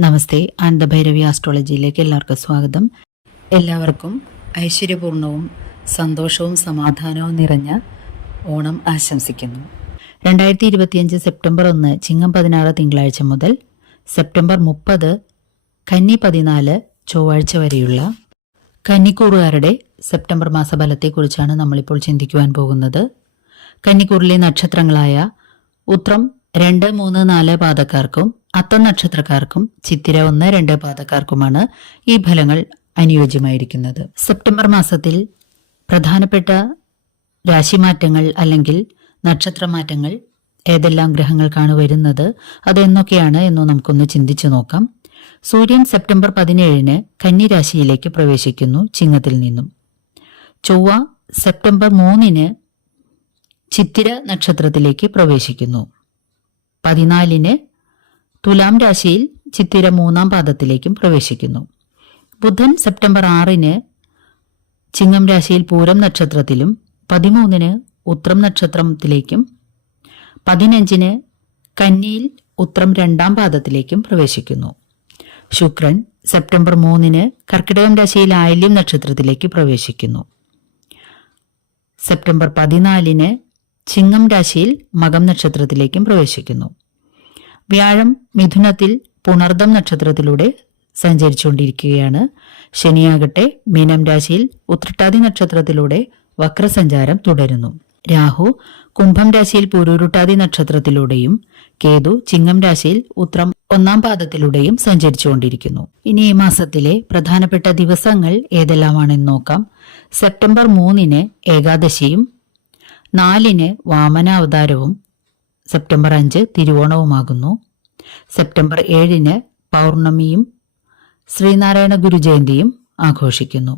നമസ്തേ ആനന്ദഭൈരവി ആസ്ട്രോളജിയിലേക്ക് എല്ലാവർക്കും സ്വാഗതം. എല്ലാവർക്കും ഐശ്വര്യപൂർണവും സന്തോഷവും സമാധാനവും നിറഞ്ഞ ഓണം ആശംസിക്കുന്നു. രണ്ടായിരത്തി ഇരുപത്തിയഞ്ച് സെപ്റ്റംബർ ഒന്ന് ചിങ്ങം പതിനാറ് തിങ്കളാഴ്ച മുതൽ സെപ്റ്റംബർ മുപ്പത് കന്നി പതിനാല് ചൊവ്വാഴ്ച വരെയുള്ള കന്നിക്കൂറുകാരുടെ സെപ്റ്റംബർ മാസഫലത്തെക്കുറിച്ചാണ് നമ്മളിപ്പോൾ ചിന്തിക്കുവാൻ പോകുന്നത്. കന്നിക്കൂറിലെ നക്ഷത്രങ്ങളായ ഉത്രം രണ്ട് മൂന്ന് നാല് പാദക്കാർക്കും അത്തം നക്ഷത്രക്കാർക്കും ചിത്തിര ഒന്ന് രണ്ട് പാദക്കാർക്കുമാണ് ഈ ഫലങ്ങൾ അനുയോജ്യമായിരിക്കുന്നത്. സെപ്റ്റംബർ മാസത്തിൽ പ്രധാനപ്പെട്ട രാശിമാറ്റങ്ങൾ അല്ലെങ്കിൽ നക്ഷത്രമാറ്റങ്ങൾ ഏതെല്ലാം ഗ്രഹങ്ങൾക്കാണ് വരുന്നത് അതെന്നൊക്കെയാണ് എന്ന് നമുക്കൊന്ന് ചിന്തിച്ചു നോക്കാം. സൂര്യൻ സെപ്റ്റംബർ പതിനേഴിന് കന്നിരാശിയിലേക്ക് പ്രവേശിക്കുന്നു ചിങ്ങത്തിൽ നിന്നും. ചൊവ്വ സെപ്റ്റംബർ മൂന്നിന് ചിത്തിര നക്ഷത്രത്തിലേക്ക് പ്രവേശിക്കുന്നു. പതിനാലിന് തുലാം രാശിയിൽ ചിത്തിര മൂന്നാം പാദത്തിലേക്കും പ്രവേശിക്കുന്നു. ബുധൻ സെപ്റ്റംബർ ആറിന് ചിങ്ങം രാശിയിൽ പൂരം നക്ഷത്രത്തിലും പതിമൂന്നിന് ഉത്രം നക്ഷത്രത്തിലേക്കും പതിനഞ്ചിന് കന്നിയിൽ ഉത്രം രണ്ടാം പാദത്തിലേക്കും പ്രവേശിക്കുന്നു. ശുക്രൻ സെപ്റ്റംബർ മൂന്നിന് കർക്കിടകം രാശിയിൽ ആയില്യം നക്ഷത്രത്തിലേക്ക് പ്രവേശിക്കുന്നു. സെപ്റ്റംബർ പതിനാലിന് ചിങ്ങം രാശിയിൽ മകം നക്ഷത്രത്തിലേക്കും പ്രവേശിക്കുന്നു. വ്യാഴം മിഥുനത്തിൽ പുണർദം നക്ഷത്രത്തിലൂടെ സഞ്ചരിച്ചുകൊണ്ടിരിക്കുകയാണ്. ശനിയാകട്ടെ മീനം രാശിയിൽ ഉത്രട്ടാതി നക്ഷത്രത്തിലൂടെ വക്രസഞ്ചാരം തുടരുന്നു. രാഹു കുംഭം രാശിയിൽ പുരുരുട്ടാതി നക്ഷത്രത്തിലൂടെയും കേതു ചിങ്ങം രാശിയിൽ ഉത്രം ഒന്നാം പാദത്തിലൂടെയും സഞ്ചരിച്ചുകൊണ്ടിരിക്കുന്നു. ഇനി ഈ മാസത്തിലെ പ്രധാനപ്പെട്ട ദിവസങ്ങൾ ഏതെല്ലാമാണെന്ന് നോക്കാം. സെപ്റ്റംബർ മൂന്നിന് ഏകാദശിയും നാലിന് വാമനാവതാരവും സെപ്റ്റംബർ അഞ്ച് തിരുവോണവുമാകുന്നു. സെപ്റ്റംബർ ഏഴിന് പൗർണമിയും ശ്രീനാരായണ ഗുരു ജയന്തിയും ആഘോഷിക്കുന്നു.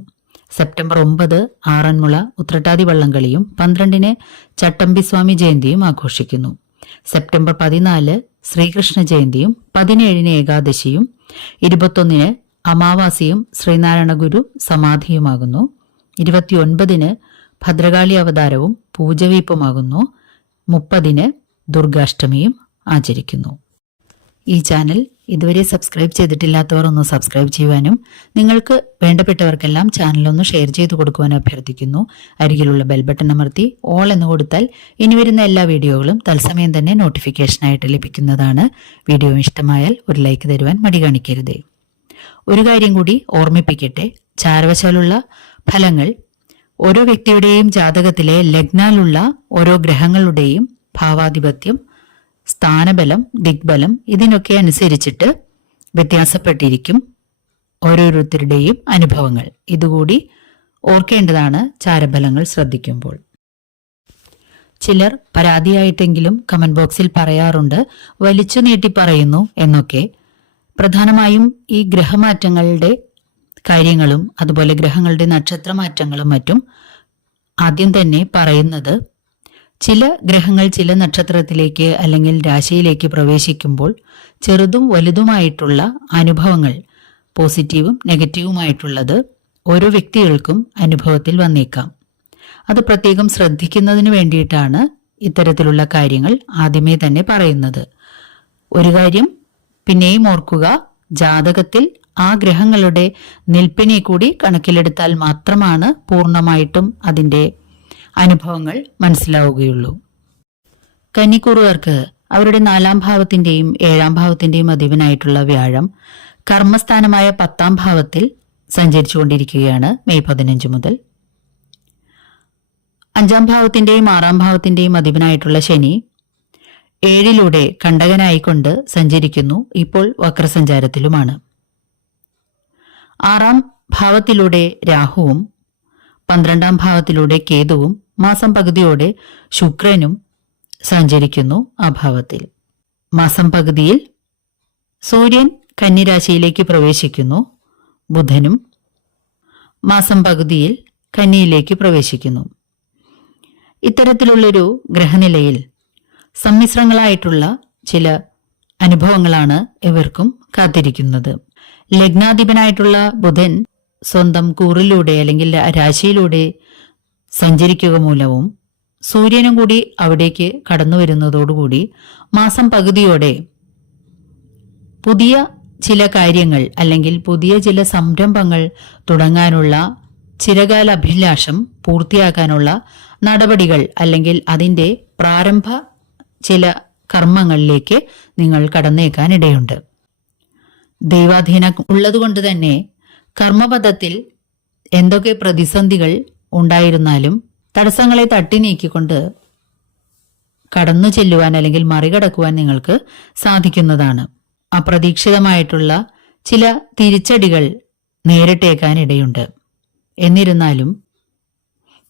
സെപ്റ്റംബർ ഒമ്പത് ആറന്മുള ഉത്രട്ടാതി വള്ളംകളിയും പന്ത്രണ്ടിന് ചട്ടമ്പിസ്വാമി ജയന്തിയും ആഘോഷിക്കുന്നു. സെപ്റ്റംബർ പതിനാല് ശ്രീകൃഷ്ണ ജയന്തിയും പതിനേഴിന് ഏകാദശിയും ഇരുപത്തൊന്നിന് അമാവാസിയും ശ്രീനാരായണ ഗുരു സമാധിയുമാകുന്നു. ഇരുപത്തിയൊൻപതിന് ഭദ്രകാളി അവതാരവും പൂജവീപ്പുമാകുന്നു. മുപ്പതിന് ദുർഗാഷ്ടമിയും ആചരിക്കുന്നു. ഈ ചാനൽ ഇതുവരെ സബ്സ്ക്രൈബ് ചെയ്തിട്ടില്ലാത്തവർ ഒന്ന് സബ്സ്ക്രൈബ് ചെയ്യുവാനും നിങ്ങൾക്ക് വേണ്ടപ്പെട്ടവർക്കെല്ലാം ചാനലൊന്ന് ഷെയർ ചെയ്തു കൊടുക്കുവാനും അഭ്യർത്ഥിക്കുന്നു. അരികിലുള്ള ബെൽ ബട്ടൺ അമർത്തി ഓൾ എന്ന് കൊടുത്താൽ ഇനി വരുന്ന എല്ലാ വീഡിയോകളും തത്സമയം തന്നെ നോട്ടിഫിക്കേഷനായിട്ട് ലഭിക്കുന്നതാണ്. വീഡിയോ ഇഷ്ടമായാൽ ഒരു ലൈക്ക് തരുവാൻ മടി കാണിക്കരുതേ. ഒരു കാര്യം കൂടി ഓർമ്മിപ്പിക്കട്ടെ. ചാരവശാലുള്ള ഫലങ്ങൾ ഓരോ വ്യക്തിയുടെയും ജാതകത്തിലെ ലഗ്നാലുള്ള ഓരോ ഗ്രഹങ്ങളുടെയും ഭാവാധിപത്യം സ്ഥാനബലം ദിഗ്ബലം ഇതിനൊക്കെ അനുസരിച്ചിട്ട് വ്യത്യാസപ്പെട്ടിരിക്കും ഓരോരുത്തരുടെയും അനുഭവങ്ങൾ. ഇതുകൂടി ഓർക്കേണ്ടതാണ് ചാരബലങ്ങൾ ശ്രദ്ധിക്കുമ്പോൾ. ചിലർ പരാതിയായിട്ടെങ്കിലും കമന്റ് ബോക്സിൽ പറയാറുണ്ട് വലിച്ചു നീട്ടി പറയുന്നു എന്നൊക്കെ. പ്രധാനമായും ഈ ഗ്രഹമാറ്റങ്ങളുടെ കാര്യങ്ങളും അതുപോലെ ഗ്രഹങ്ങളുടെ നക്ഷത്രമാറ്റങ്ങളും മറ്റും ആദ്യം തന്നെ പറയുന്നത് ചില ഗ്രഹങ്ങൾ ചില നക്ഷത്രത്തിലേക്ക് അല്ലെങ്കിൽ രാശിയിലേക്ക് പ്രവേശിക്കുമ്പോൾ ചെറുതും വലുതുമായിട്ടുള്ള അനുഭവങ്ങൾ പോസിറ്റീവും നെഗറ്റീവുമായിട്ടുള്ളത് ഓരോ വ്യക്തികൾക്കും അനുഭവത്തിൽ വന്നേക്കാം. അത് പ്രത്യേകം ശ്രദ്ധിക്കുന്നതിന് വേണ്ടിയിട്ടാണ് ഇത്തരത്തിലുള്ള കാര്യങ്ങൾ ആദ്യമേ തന്നെ പറയുന്നത്. ഒരു കാര്യം പിന്നെയും ഓർക്കുക ജാതകത്തിൽ ആ ഗ്രഹങ്ങളുടെ നിൽപ്പിനെ കൂടി കണക്കിലെടുത്താൽ മാത്രമാണ് പൂർണമായിട്ടും അതിന്റെ അനുഭവങ്ങൾ മനസ്സിലാവുകയുള്ളൂ. കന്നിക്കൂറുകാർക്ക് അവരുടെ നാലാം ഭാവത്തിന്റെയും ഏഴാം ഭാവത്തിന്റെയും അധിപനായിട്ടുള്ള വ്യാഴം കർമ്മസ്ഥാനമായ പത്താം ഭാവത്തിൽ സഞ്ചരിച്ചുകൊണ്ടിരിക്കുകയാണ് മെയ് പതിനഞ്ച് മുതൽ. അഞ്ചാം ഭാവത്തിന്റെയും ആറാം ഭാവത്തിന്റെയും അധിപനായിട്ടുള്ള ശനി ഏഴിലൂടെ കണ്ടകനായിക്കൊണ്ട് സഞ്ചരിക്കുന്നു. ഇപ്പോൾ വക്രസഞ്ചാരത്തിലുമാണ്. ആറാം ഭാവത്തിലൂടെ രാഹുവും പന്ത്രണ്ടാം ഭാവത്തിലൂടെ കേതുവും മാസം പകുതിയോടെ ശുക്രനും സഞ്ചരിക്കുന്നു ആ ഭാവത്തിൽ. മാസം പകുതിയിൽ സൂര്യൻ കന്നിരാശിയിലേക്ക് പ്രവേശിക്കുന്നു ബുധനും മാസം പകുതിയിൽ കന്നിയിലേക്ക് പ്രവേശിക്കുന്നു. ഇത്തരത്തിലുള്ളൊരു ഗ്രഹനിലയിൽ സമ്മിശ്രങ്ങളായിട്ടുള്ള ചില അനുഭവങ്ങളാണ് ഇവർക്കും കാത്തിരിക്കുന്നത്. ലഗ്നാധിപനായിട്ടുള്ള ബുധൻ സ്വന്തം കൂറിലൂടെ അല്ലെങ്കിൽ രാശിയിലൂടെ സഞ്ചരിക്കുക മൂലവും സൂര്യനും കൂടി അവിടേക്ക് കടന്നു വരുന്നതോടുകൂടി മാസം പകുതിയോടെ പുതിയ ചില കാര്യങ്ങൾ അല്ലെങ്കിൽ പുതിയ ചില സംരംഭങ്ങൾ തുടങ്ങാനുള്ള ചിരകാല അഭിലാഷം പൂർത്തിയാക്കാനുള്ള നടപടികൾ അല്ലെങ്കിൽ അതിന്റെ പ്രാരംഭ ചില കർമ്മങ്ങളിലേക്ക് നിങ്ങൾ കടന്നേക്കാനിടയുണ്ട്. ദൈവാധീനം ഉള്ളതുകൊണ്ട് തന്നെ കർമ്മപഥത്തിൽ എന്തൊക്കെ പ്രതിസന്ധികൾ ഉണ്ടായിരുന്നാലും തടസ്സങ്ങളെ തട്ടി നീക്കിക്കൊണ്ട് കടന്നു ചെല്ലുവാൻ അല്ലെങ്കിൽ മറികടക്കുവാൻ നിങ്ങൾക്ക് സാധിക്കുന്നതാണ്. അപ്രതീക്ഷിതമായിട്ടുള്ള ചില തിരിച്ചടികൾ നേരിട്ടേക്കാനിടയുണ്ട്. എന്നിരുന്നാലും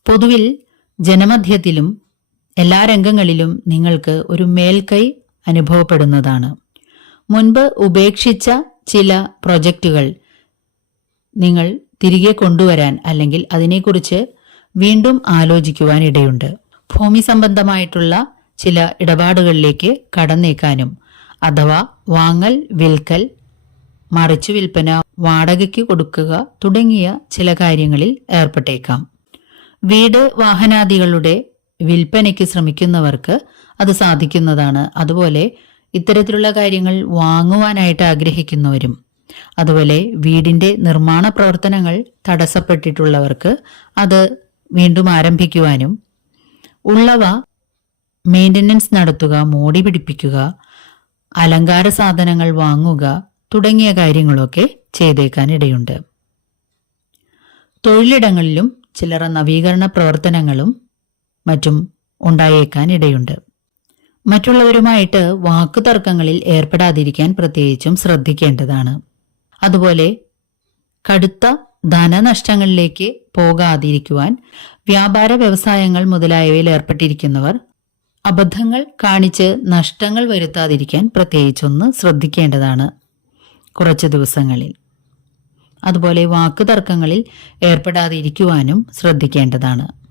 പൊതുവിൽ ജനമധ്യത്തിലും എല്ലാ രംഗങ്ങളിലും നിങ്ങൾക്ക് ഒരു മേൽക്കൈ അനുഭവപ്പെടുന്നതാണ്. മുൻപ് ഉപേക്ഷിച്ച ചില പ്രൊജക്റ്റുകൾ നിങ്ങൾ തിരികെ കൊണ്ടുവരാൻ അല്ലെങ്കിൽ അതിനെക്കുറിച്ച് വീണ്ടും ആലോചിക്കുവാൻ ഇടയുണ്ട്. ഭൂമി സംബന്ധമായിട്ടുള്ള ചില ഇടപാടുകളിലേക്ക് കടന്നേക്കാനും അഥവാ വാങ്ങൽ വിൽക്കൽ മറിച്ചു വിൽപ്പന വാടകയ്ക്ക് കൊടുക്കുക തുടങ്ങിയ ചില കാര്യങ്ങളിൽ ഏർപ്പെട്ടേക്കാം. വീട് വാഹനാദികളുടെ വിൽപ്പനയ്ക്ക് ശ്രമിക്കുന്നവർക്ക് അത് സാധിക്കുന്നതാണ്. അതുപോലെ ഇത്തരത്തിലുള്ള കാര്യങ്ങൾ വാങ്ങുവാനായിട്ട് ആഗ്രഹിക്കുന്നവരും അതുപോലെ വീടിന്റെ നിർമ്മാണ പ്രവർത്തനങ്ങൾ തടസ്സപ്പെട്ടിട്ടുള്ളവർക്ക് അത് വീണ്ടും ആരംഭിക്കുവാനും ഉള്ളവ മെയിന്റനൻസ് നടത്തുക മോടി പിടിപ്പിക്കുക അലങ്കാര സാധനങ്ങൾ വാങ്ങുക തുടങ്ങിയ കാര്യങ്ങളൊക്കെ ചെയ്തേക്കാൻ ഇടയുണ്ട് തൊഴിലിടങ്ങളിലും ചിലറ നവീകരണ പ്രവർത്തനങ്ങളും മറ്റും ഉണ്ടായേക്കാൻ ഇടയുണ്ട് മറ്റുള്ളവരുമായിട്ട് വാക്കുതർക്കങ്ങളിൽ ഏർപ്പെടാതിരിക്കാൻ പ്രത്യേകിച്ചും ശ്രദ്ധിക്കേണ്ടതാണ്. അതുപോലെ കടുത്ത ധനനഷ്ടങ്ങളിലേക്ക് പോകാതിരിക്കുവാൻ വ്യാപാര വ്യവസായങ്ങൾ മുതലായവയിൽ ഏർപ്പെട്ടിരിക്കുന്നവർ അബദ്ധങ്ങൾ കാണിച്ച് നഷ്ടങ്ങൾ വരുത്താതിരിക്കാൻ പ്രത്യേകിച്ചൊന്ന് ശ്രദ്ധിക്കേണ്ടതാണ് കുറച്ച് ദിവസങ്ങളിൽ. അതുപോലെ വാക്കുതർക്കങ്ങളിൽ ഏർപ്പെടാതിരിക്കുവാനും ശ്രദ്ധിക്കേണ്ടതാണ്.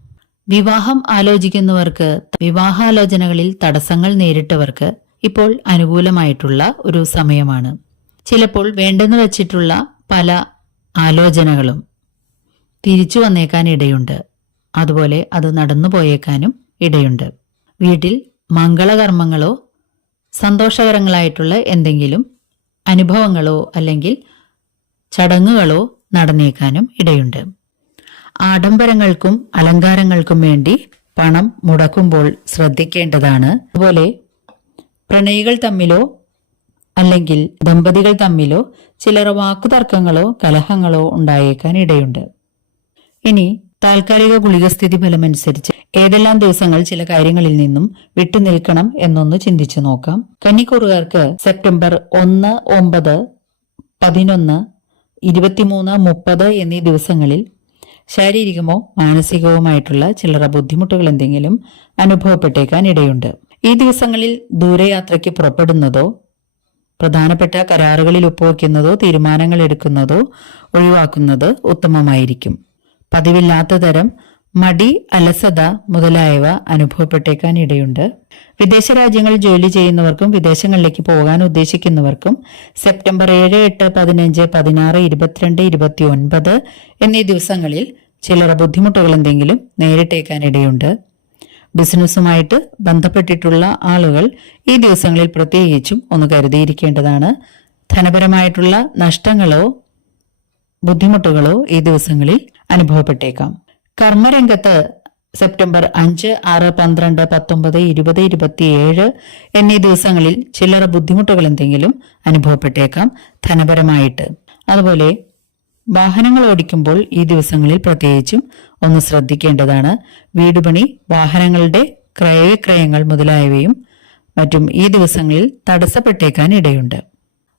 വിവാഹം ആലോചിക്കുന്നവർക്ക് വിവാഹാലോചനകളിൽ തടസ്സങ്ങൾ നേരിട്ടവർക്ക് ഇപ്പോൾ അനുകൂലമായിട്ടുള്ള ഒരു സമയമാണ്. ചിലപ്പോൾ വേണ്ടെന്ന് വച്ചിട്ടുള്ള പല ആലോചനകളും തിരിച്ചു വന്നേക്കാൻ ഇടയുണ്ട്. അതുപോലെ അത് നടന്നു പോയേക്കാനും ഇടയുണ്ട്. വീട്ടിൽ മംഗളകർമ്മങ്ങളോ സന്തോഷകരങ്ങളായിട്ടുള്ള എന്തെങ്കിലും അനുഭവങ്ങളോ അല്ലെങ്കിൽ ചടങ്ങുകളോ നടന്നേക്കാനും ഇടയുണ്ട്. ആഡംബരങ്ങൾക്കും അലങ്കാരങ്ങൾക്കും വേണ്ടി പണം മുടക്കുമ്പോൾ ശ്രദ്ധിക്കേണ്ടതാണ്. അതുപോലെ പ്രണയികൾ തമ്മിലോ അല്ലെങ്കിൽ ദമ്പതികൾ തമ്മിലോ ചിലർ വാക്കുതർക്കങ്ങളോ കലഹങ്ങളോ ഉണ്ടായേക്കാൻ ഇടയുണ്ട്. ഇനി താൽക്കാലിക ഗുളികസ്ഥിതി ഫലമനുസരിച്ച് ഏതെല്ലാം ദിവസങ്ങൾ ചില കാര്യങ്ങളിൽ നിന്നും വിട്ടുനിൽക്കണം എന്നൊന്ന് ചിന്തിച്ചു നോക്കാം. കന്നിക്കൂറുകാർക്ക് സെപ്റ്റംബർ ഒന്ന് ഒമ്പത് പതിനൊന്ന് ഇരുപത്തിമൂന്ന് മുപ്പത് എന്നീ ദിവസങ്ങളിൽ ശാരീരികമോ മാനസികവുമായിട്ടുള്ള ചില്ലറ ബുദ്ധിമുട്ടുകൾ എന്തെങ്കിലും അനുഭവപ്പെട്ടേക്കാൻ ഇടയുണ്ട്. ഈ ദിവസങ്ങളിൽ ദൂരയാത്രയ്ക്ക് പുറപ്പെടുന്നതോ പ്രധാനപ്പെട്ട കരാറുകളിൽ ഒപ്പുവെക്കുന്നതോ തീരുമാനങ്ങൾ എടുക്കുന്നതോ ഒഴിവാക്കുന്നത് ഉത്തമമായിരിക്കും. പതിവില്ലാത്ത തരം മടി അലസത മുതലായവ അനുഭവപ്പെട്ടേക്കാൻ ഇടയുണ്ട് വിദേശ രാജ്യങ്ങളിൽ ജോലി ചെയ്യുന്നവർക്കും വിദേശങ്ങളിലേക്ക് പോകാൻ ഉദ്ദേശിക്കുന്നവർക്കും സെപ്റ്റംബർ ഏഴ് എട്ട് പതിനഞ്ച് പതിനാറ് ഇരുപത്തിരണ്ട് ഇരുപത്തി ഒൻപത് എന്നീ ദിവസങ്ങളിൽ ചിലർ ബുദ്ധിമുട്ടുകൾ എന്തെങ്കിലും നേരിട്ടേക്കാനിടയുണ്ട്. ബിസിനസ്സുമായിട്ട് ബന്ധപ്പെട്ടിട്ടുള്ള ആളുകൾ ഈ ദിവസങ്ങളിൽ പ്രത്യേകിച്ചും ഒന്ന് കരുതിയിരിക്കേണ്ടതാണ്. ധനപരമായിട്ടുള്ള നഷ്ടങ്ങളോ ബുദ്ധിമുട്ടുകളോ ഈ ദിവസങ്ങളിൽ അനുഭവപ്പെട്ടേക്കാം. കർമ്മരംഗത്ത് സെപ്റ്റംബർ അഞ്ച് ആറ് പന്ത്രണ്ട് പത്തൊമ്പത് ഇരുപത് ഇരുപത്തിയേഴ് എന്നീ ദിവസങ്ങളിൽ ചില്ലറ ബുദ്ധിമുട്ടുകൾ എന്തെങ്കിലും അനുഭവപ്പെട്ടേക്കാം ധനപരമായിട്ട്. അതുപോലെ വാഹനങ്ങൾ ഓടിക്കുമ്പോൾ ഈ ദിവസങ്ങളിൽ പ്രത്യേകിച്ചും ഒന്ന് ശ്രദ്ധിക്കേണ്ടതാണ് വീടുപണി വാഹനങ്ങളുടെ ക്രയവിക്രയങ്ങൾ മുതലായവയും മറ്റും ഈ ദിവസങ്ങളിൽ തടസ്സപ്പെട്ടേക്കാൻ ഇടയുണ്ട്.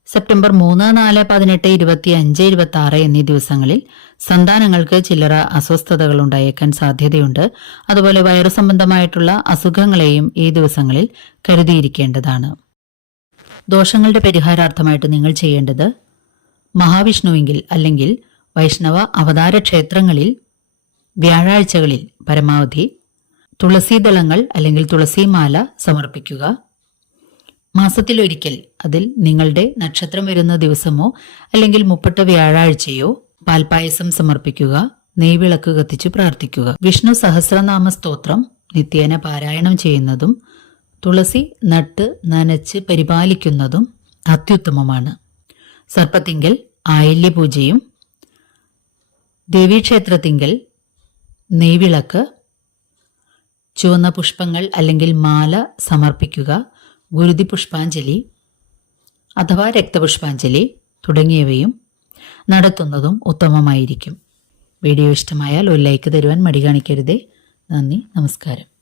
സെപ്റ്റംബർ മൂന്ന് നാല് പതിനെട്ട് ഇരുപത്തി അഞ്ച് ഇരുപത്തി ആറ് എന്നീ ദിവസങ്ങളിൽ സന്താനങ്ങൾക്ക് ചില്ലറ അസ്വസ്ഥതകൾ ഉണ്ടായേക്കാൻ സാധ്യതയുണ്ട്. അതുപോലെ വയറു സംബന്ധമായിട്ടുള്ള അസുഖങ്ങളെയും ഈ ദിവസങ്ങളിൽ കരുതിയിരിക്കേണ്ടതാണ്. ദോഷങ്ങളുടെ പരിഹാരാർത്ഥമായിട്ട് നിങ്ങൾ ചെയ്യേണ്ടത് മഹാവിഷ്ണുവെങ്കിൽ അല്ലെങ്കിൽ വൈഷ്ണവ അവതാര ക്ഷേത്രങ്ങളിൽ വ്യാഴാഴ്ചകളിൽ പരമാവധി തുളസീദളങ്ങൾ അല്ലെങ്കിൽ തുളസിമാല സമർപ്പിക്കുക. മാസത്തിലൊരിക്കൽ അതിൽ നിങ്ങളുടെ നക്ഷത്രം വരുന്ന ദിവസമോ അല്ലെങ്കിൽ മുപ്പട്ട വ്യാഴാഴ്ചയോ പാൽപായസം സമർപ്പിക്കുക നെയ്വിളക്ക് കത്തിച്ച് പ്രാർത്ഥിക്കുക. വിഷ്ണു സഹസ്രനാമ സ്തോത്രം നിത്യേന പാരായണം ചെയ്യുന്നതും തുളസി നട്ട് നനച്ച് പരിപാലിക്കുന്നതും അത്യുത്തമമാണ്. സർപ്പത്തിങ്കൽ ആയില്യപൂജയും ദേവീക്ഷേത്രത്തിങ്കൽ നെയ്വിളക്ക് ചുവന്ന പുഷ്പങ്ങൾ അല്ലെങ്കിൽ മാല സമർപ്പിക്കുക ഗുരുതി പുഷ്പാഞ്ജലി അഥവാ രക്തപുഷ്പാഞ്ജലി തുടങ്ങിയവയും നടത്തുന്നതും ഉത്തമമായിരിക്കും. വീഡിയോ ഇഷ്ടമായാൽ ഒരു ലൈക്ക് തരുവാൻ മടി കാണിക്കരുതേ. നന്ദി നമസ്കാരം.